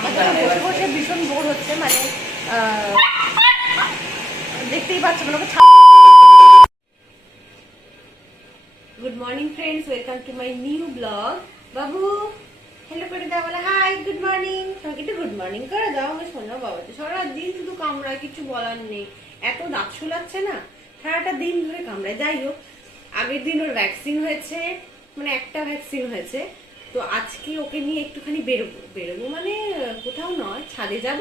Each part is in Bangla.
আমাদের বসে বসে ভীষণ বোর হচ্ছে, মানে দেখতেই পাচ্ছ মানে। Good morning friends, welcome to my new blog. Babu hello করে দাও, বলে হাই গুড মর্নিং। তোমাকে একটু গুড মর্নিং করে দাও। আমি শোনো বাবা তো সারাদিন শুধু কামড়ায়, কিছু বলার নেই। এত দাঁত শুলাচ্ছে না, সারাটা দিন ধরে কামড়ায়। যাই হোক, আগের দিন ওর ভ্যাকসিন হয়েছে, মানে একটা ভ্যাকসিন হয়েছে। তো আজকে ওকে নিয়ে একটুখানি বেরোবো মানে কোথাও নয়, ছাদে যাব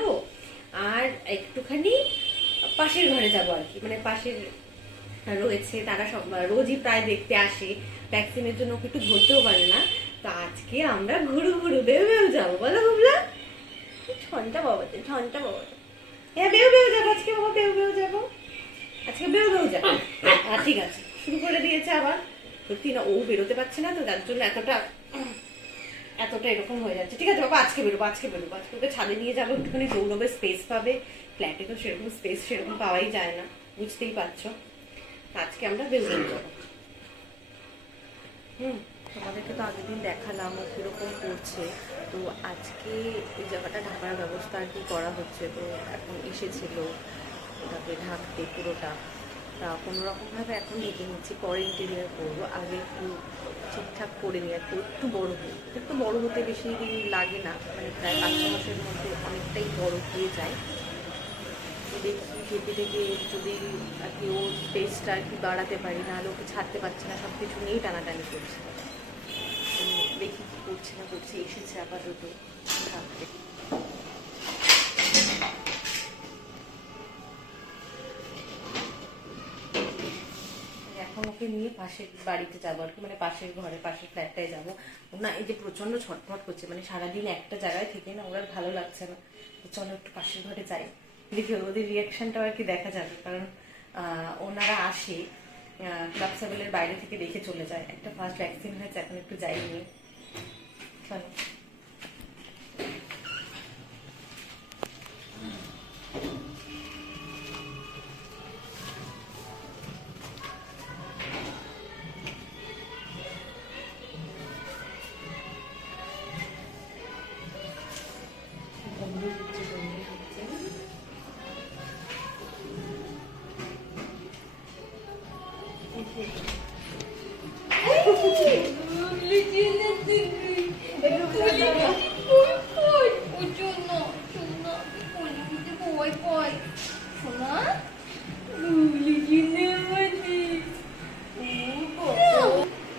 আর একটুখানি পাশের ঘরে যাব আর কি। মানে পাশের রয়েছে, তারা সব রোজই প্রায় দেখতে আসে, ভ্যাকসিনের জন্য ওকে একটু ধরতেও পারে না। তো আজকে আমরা ঘুরু বেউ যাবো, বলো বুবলা? ছনটা বাবাতে, ছনটা বাবাতে, হ্যাঁ বেউ যাবো আজকে বাবা, বেউ যাবো আজকে, বেউ যাবো। ঠিক আছে, শুরু করে দিয়েছে আবার। সত্যি না, ও বেরোতে পারছে না তো, যার জন্য এতটা এরকম হয়ে যাচ্ছে। ঠিক আছে বাবা, আজকে বেরোবো আজকে ওকে ছাদে নিয়ে যাবো, একটুখানি দৌড়বে, স্পেস পাবে। ফ্ল্যাটে তো সেরকম স্পেস সেরকম পাওয়াই যায় না, বুঝতেই পারছো। আজকে আমরা বেরোতে যাবো। তোমাদেরকে তো আগের দিন দেখালাম ও কিরকম করছে। তো আজকে এই জায়গাটা ঢাকার ব্যবস্থা আর কি করা হচ্ছে। তো এখন এসেছিল ওটাকে ঢাকতে পুরোটা, তা কোনোরকমভাবে এখন ঢেকে নিচ্ছি, পরে ইন্টেরিয়ার করবো। আগে একটু ঠিকঠাক করে নিই, একটু বড় হোক। একটু বড় হতে বেশি দিন লাগে না, মানে প্রায় 5-6 মাসের মধ্যে অনেকটাই বড় হয়ে যায়। দেখি ঢেকে যদি আর কি ও স্পেসটা আর কি বাড়াতে পারি, নাহলে ওকে ছাড়তে পারছে না, সব কিছু নিয়েই টানাটানি করছে। দেখি কি করছে না করছে। এসেছে আপাতত থাকতে। এখন ওকে নিয়ে পাশের বাড়িতে যাবো আর কি, মানে পাশের ঘরে, পাশের ফ্ল্যাটটায় যাবো না। এই যে প্রচন্ড ছটফট করছে, মানে সারাদিন একটা জায়গায় থেকে না ওর আর ভালো লাগছে না। চলো একটু পাশের ঘরে যাই, দেখি ওদের রিয়াকশনটাও আর কি দেখা যাবে। কারণ ওনারা আসে ক্লাব সেভেলের বাইরে থেকে দেখে চলে যায়। একটা ফার্স্ট ভ্যাকসিন হয়েছে, এখন একটু যাইনি। চলো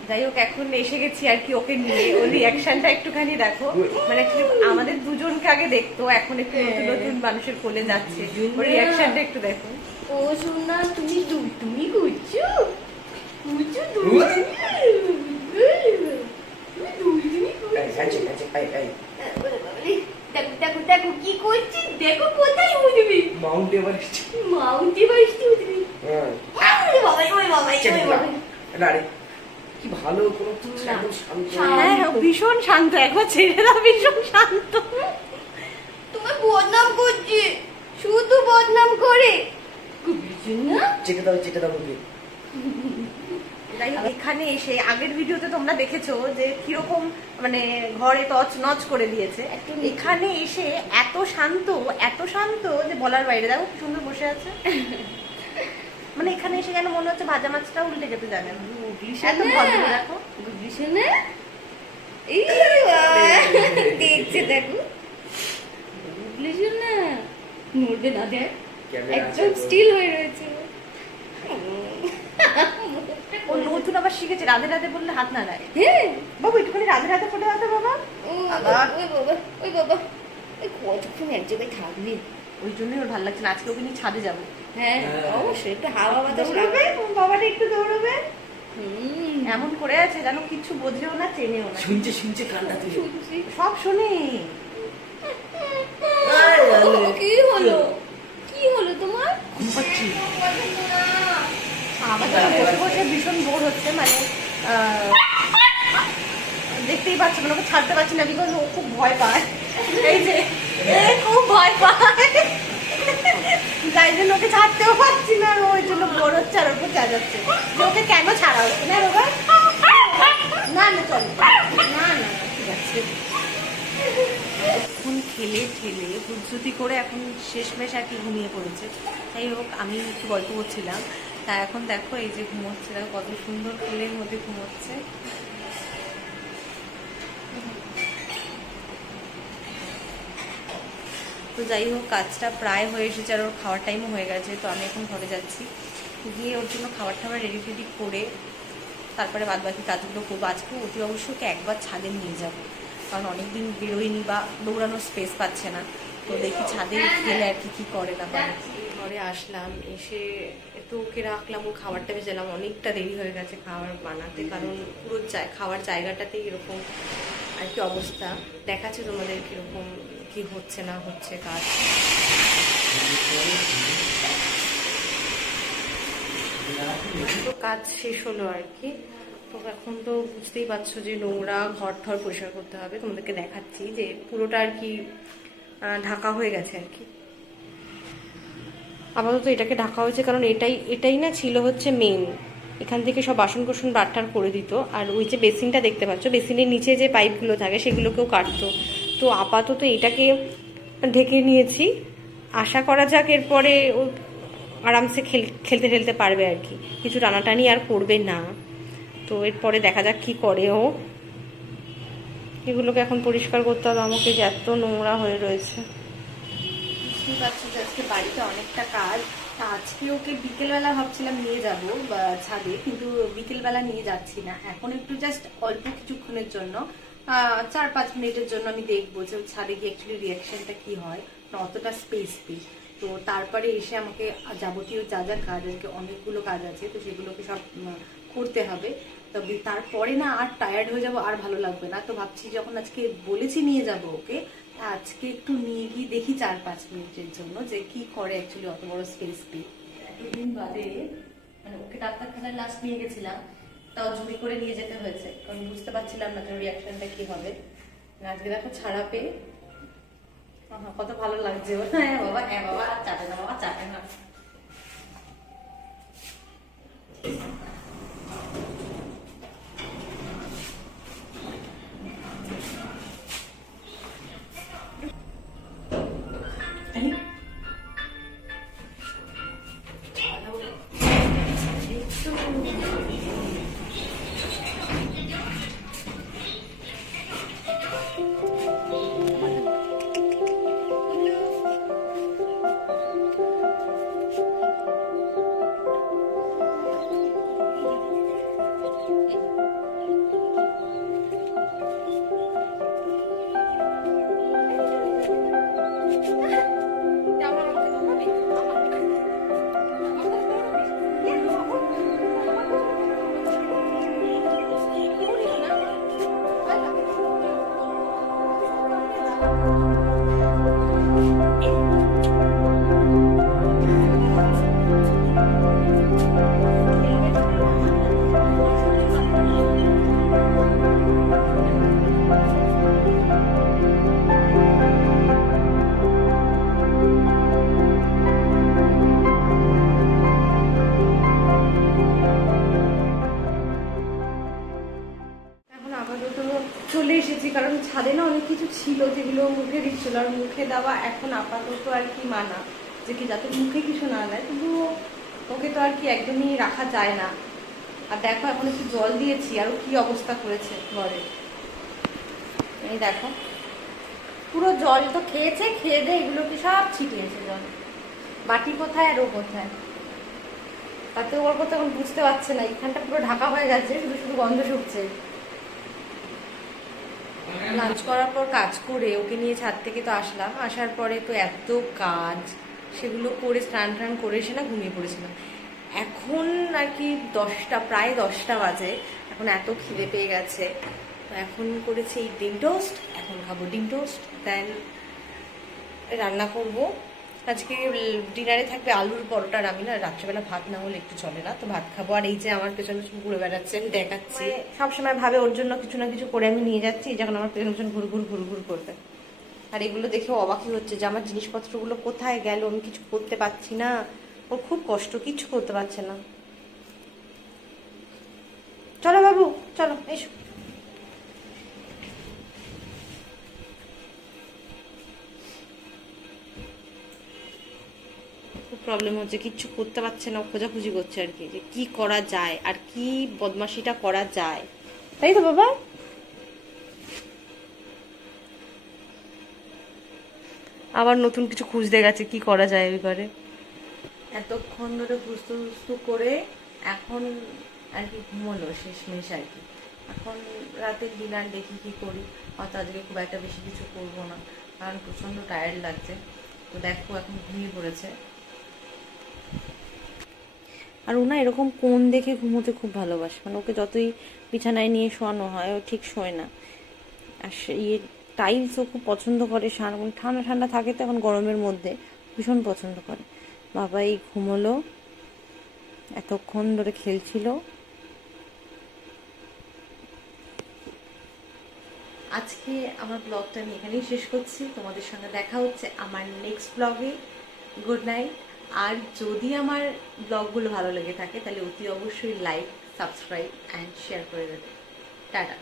যাই হোক, এখন এসে গেছি আর কি ওকে নিয়ে। ওর রিয়াকশনটা একটুখানি দেখো, মানে আমাদের দুজনকে আগে দেখতো, এখন একটু নতুন নতুন মানুষের কোলে যাচ্ছে। ওর রিয়াকশনটা একটু দেখো। ও সোনা, তুমি করছো? দেখো কি করছিস, দেখো কোথায় উঠবি, মাউন্ট এভারেস্ট উঠবি। কি ভালো, কোনো ভীষণ শান্ত, একবার ছেড়ে দাও, ভীষণ শান্ত। তোমার বদনাম করছে, শুধু বদনাম করে। চেটে দাও এখানে এসে আগের ভিডিওতে তোমরা দেখেছো যে কিরকম মানে ঘরে টচ নচ করে দিয়েছে। এখানে এসে এত শান্ত যে বলার বাইরে। দেখো কি সুন্দর বসে আছে, মানে এখানে এসে কেন মনে হচ্ছে ভাজা মাছটা উল্টে যেতে জানে না। দেখো দেখছে, দেখো না, নড়বে না, দেখ একদম স্টিল হয়ে রয়েছে। ও নতুন আবার শিখেছে রাধে রাধে বললে হাত না দেয়। হ্যাঁ বাবু একটুখানি রাধে রাধে ফোটে দাও তো বাবা। ওই বাবা কতক্ষণ এক জায়গায় থাকবি, ওই জন্যই ওর ভালো লাগছে না। আজকে ওকে নিয়ে ছাদে যাবো। হ্যাঁ অবশ্যই, একটু হাওয়া বাতাস দৌড়বে, বাবাটা একটু দৌড়বে। এমন করে আছে যেন কিছু বোঝেও না, চেনেও না। শুনছে কানটা শুনছি, সব শুনে। কি হলো তোমার? আমাদের বসে বসে ভীষণ বোর হচ্ছে, মানে দেখতেই পাচ্ছ মানে ওকে ছাড়তে পারছি না, বিকজ ও খুব ভয় পায়। এই যে খুব ভয় পায়, তাই জন্য ওকে ছাড়তেও পারছি না। ওই জন্য বোর হচ্ছে আর ওকে চাজাচ্ছে যে ওকে কেন ছাড়া হচ্ছে না বাবা। না চল, না ঠিক আছে। এখন ঠেলে ঠেলে প্রস্তুতি করে এখন শেষমেশ আর কি ঘুমিয়ে পড়েছে। যাই হোক, আমি একটু গল্প করছিলাম, তা এখন দেখো এই যে ঘুমোচ্ছে, দেখো কত সুন্দর ফুলের মধ্যে ঘুমোচ্ছে। তো যাই হোক, কাজটা প্রায় হয়ে এসেছে আর ওর খাওয়ার টাইমও হয়ে গেছে। তো আমি এখন ঘরে যাচ্ছি, গিয়ে ওর জন্য খাবার টাবার রেডি ফেডি করে তারপরে বাদ বাকি কাজগুলো করবো। আজকে অতি অবশ্যকে একবার ছাদে নিয়ে যাব, কারণ অনেকদিন বেরোয়নি বা দৌড়ানোর স্পেস পাচ্ছে না। তো দেখি ছাদে গেলে আর কি কী করে না পারে। ঘরে আসলাম, এসে একটু ওকে রাখলাম, ও খাবারটা ভেজালাম। অনেকটা দেরি হয়ে গেছে খাবার বানাতে, কারণ পুরো খাওয়ার জায়গাটাতেই এরকম আর কি অবস্থা। দেখাচ্ছে তোমাদের কীরকম কি হচ্ছে না হচ্ছে কাজ। তো কাজ শেষ হলো আর কি। তো এখন তো বুঝতেই পারছো যে নোংরা ঘর ঠর পরিষ্কার করতে হবে। তোমাদেরকে দেখাচ্ছি যে পুরোটা আর কি ঢাকা হয়ে গেছে আর কি। আপাতত এটাকে ঢাকা হয়েছে, কারণ এটাই না ছিল হচ্ছে মেন। এখান থেকে সব বাসন কোসন বাট্টার করে দিত। আর ওই যে বেসিনটা দেখতে পাচ্ছ, বেসিনের নিচে যে পাইপগুলো থাকে সেগুলোকেও কাটতো। তো আপাতত এটাকে ঢেকে নিয়েছি, আশা করা যাক এরপরে ও আরামসে খেলতে খেলতে পারবে আর কি, কিছু টানাটানি আর করবে না। তো এরপরে দেখা যাক কি করে ও। এগুলোকে এখন পরিষ্কার করতে হবে আমাকে, যে এত নোংরা হয়ে রয়েছে। বুঝতেই পারছি যে আজকে বাড়িতে অনেকটা কাজ। আজকে ওকে বিকেলবেলা ভাবছিলাম নিয়ে যাব ছাদে, কিন্তু বিকেলবেলা নিয়ে যাচ্ছি না। এখন একটু জাস্ট অল্প কিছুক্ষণের জন্য 4-5 মিনিটের জন্য আমি দেখবো যে ছাদে গিয়ে অ্যাকচুয়ালি রিয়াকশনটা কি হয়, না অতটা স্পেস পেয়ে। তো তারপরে এসে আমাকে যাবতীয় যা যা কাজ, আজকে অনেকগুলো কাজ আছে, তো সেগুলোকে সব করতে হবে। তবে তারপরে না আর টায়ার্ড হয়ে যাব, আর ভালো লাগবে না। তো ভাবছি যখন আজকে বলেছি নিয়ে যাব ওকে, আজকে একটু নিয়ে গিয়ে দেখি 4-5 মিনিটের জন্য যে কি করে অ্যাকচুয়ালি অত বড় স্পেস পেয়ে। এতদিন বাদে মানে ওকে ডাক্তারখানায় লাস্ট নিয়ে গেছিলাম, তাও জুড়ি করে নিয়ে যেতে হয়েছে, কারণ বুঝতে পারছিলাম না যে রিয়াকশনটা কি হবে। আজকে দেখো ছাড়া পেয়ে কত ভালো লাগছে। হ্যাঁ বাবা, হ্যাঁ বাবা, চাপে না বাবা, চাপে না। চলে এসেছি, কারণ ছাদে না অনেক কিছু ছিল যেগুলো মুখে দিচ্ছিল, আর মুখে দেওয়া এখন আপাতত আর কি মানা, যে কি যাতে মুখে কিছু না দেয়। কিন্তু ওকে তো আর কি একদমই রাখা যায় না। আর দেখো এখন একটু জল দিয়েছি, আর ও কি অবস্থা করেছে ঘরে, এই দেখো পুরো জল তো খেয়েছে, খেয়ে দিয়ে এগুলোকে সব ছিটিয়েছে জল। বাটি কোথায় আর ও কোথায়, তাতে ওর কথা এখন বুঝতে পারছে না। এখানটা পুরো ঢাকা হয়ে গেছে, শুধু শুধু গন্ধ শুকছে। লাঞ্চ করার পর কাজ করে ওকে নিয়ে ছাদ থেকে তো আসলাম, আসার পরে তো এত কাজ, সেগুলো করে স্নান টান করে এসে না ঘুমিয়ে পড়েছিলাম। এখন আর কি প্রায় 10টা বাজে, এখন এত খিদে পেয়ে গেছে। তো এখন করেছি ডিম টোস্ট, এখন খাবো ডিম টোস্ট, দেন রান্না করব। আজকে ডিনারে থাকবে আলুর পরোটা। আর আমি না রাত্রেবেলা ভাত না হলে একটু চলে না, তো ভাত খাবো। আর এই যে আমার পেছনে ঘুরে বেড়াচ্ছে, আমি দেখাচ্ছি, সবসময় ভাবে ওর জন্য কিছু না কিছু করে আমি নিয়ে যাচ্ছি, যখন আমার পেছন ঘুর ঘুর করবে। আর এগুলো দেখেও অবাকই হচ্ছে যে আমার জিনিসপত্রগুলো কোথায় গেল, আমি কিছু করতে পারছি না। ওর খুব কষ্ট, কিছু করতে পারছে না। চলো বাবু, চলো এসো। খুব প্রবলেম হচ্ছে, কিচ্ছু করতে পারছে না, খোঁজাখুঁজি করছে আর কি, যে কি করা যায় আর কি বদমাশিটা করা যায়, তাই তো বাবা? আবার নতুন কিছু খুঁজতে গেছে কি করা যায় ওই ঘরে। এতক্ষণ ধরে খুঁজতে খুঁজতে করে এখন আর কি ঘুমোলো শেষমেশ আর কি। এখন রাতের ডিনার দেখি কি করি, হয়তো আজকে খুব একটা বেশি কিছু করবো না, কারণ প্রচণ্ড টায়ার্ড লাগছে। তো দেখো এখন ঘুমিয়ে পড়েছে। আর ও না এরকম কোণ দেখে ঘুমোতে খুব ভালোবাসে, মানে ওকে যতই বিছানায় নিয়ে শোয়ানো হয় ও ঠিক শোয় না। আর ইয়ে টাইলস ও খুব পছন্দ করে, সারাক্ষণ ঠান্ডা ঠান্ডা থাকে তো এখন গরমের মধ্যে ভীষণ পছন্দ করে। বাবা এই ঘুমোলো, এতক্ষণ ধরে খেলছিল। আজকে আমার ব্লগটা আমি এখানেই শেষ করছি, তোমাদের সঙ্গে দেখা হচ্ছে আমার নেক্সট ব্লগে। Good night. আর যদি আমার ব্লগগুলো ভালো লেগে থাকে তাহলে অতি অবশ্যই লাইক, সাবস্ক্রাইব অ্যান্ড শেয়ার করে দেবে। টাটা।